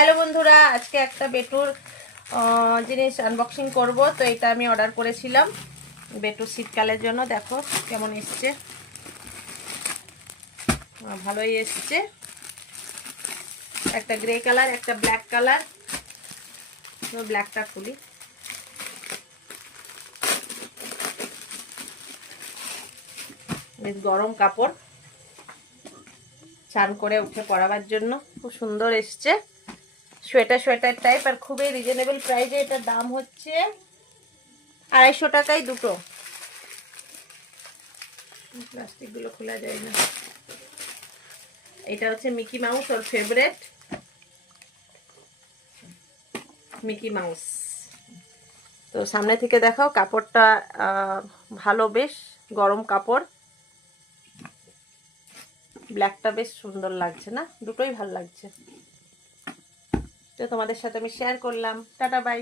Hello বন্ধুরা, আজকে একটা বেটুর জিনিস আনবক্সিং করব। তো এটা আমি অর্ডার করেছিলাম বেটুর শীতকালের জন্য। দেখো কেমন এসছে, ভালোই এসছে। একটা গ্রে কালার, একটা ব্ল্যাক কালার। ব্ল্যাকটা খুলি। বেশ গরম কাপড়, চান করে উঠে পরাবার জন্য খুব সুন্দর এসছে। সোয়েটার টাইপ, আর খুবই রিজনেবল প্রাইসে। এটার দাম হচ্ছে 250 টাকায় দুটো। প্লাস্টিক গুলো খোলা যায় না। এটা হচ্ছে মিকি মাউস, ওর ফেভারিট মিকি মাউস। তো সামনে থেকে দেখাও, কাপড়টা ভালো, বেশ গরম কাপড়। ব্ল্যাকটা বেশ সুন্দর লাগছে না? দুটোই ভালো লাগছে। তো তোমাদের সাথে আমি শেয়ার করলাম। Tata bye.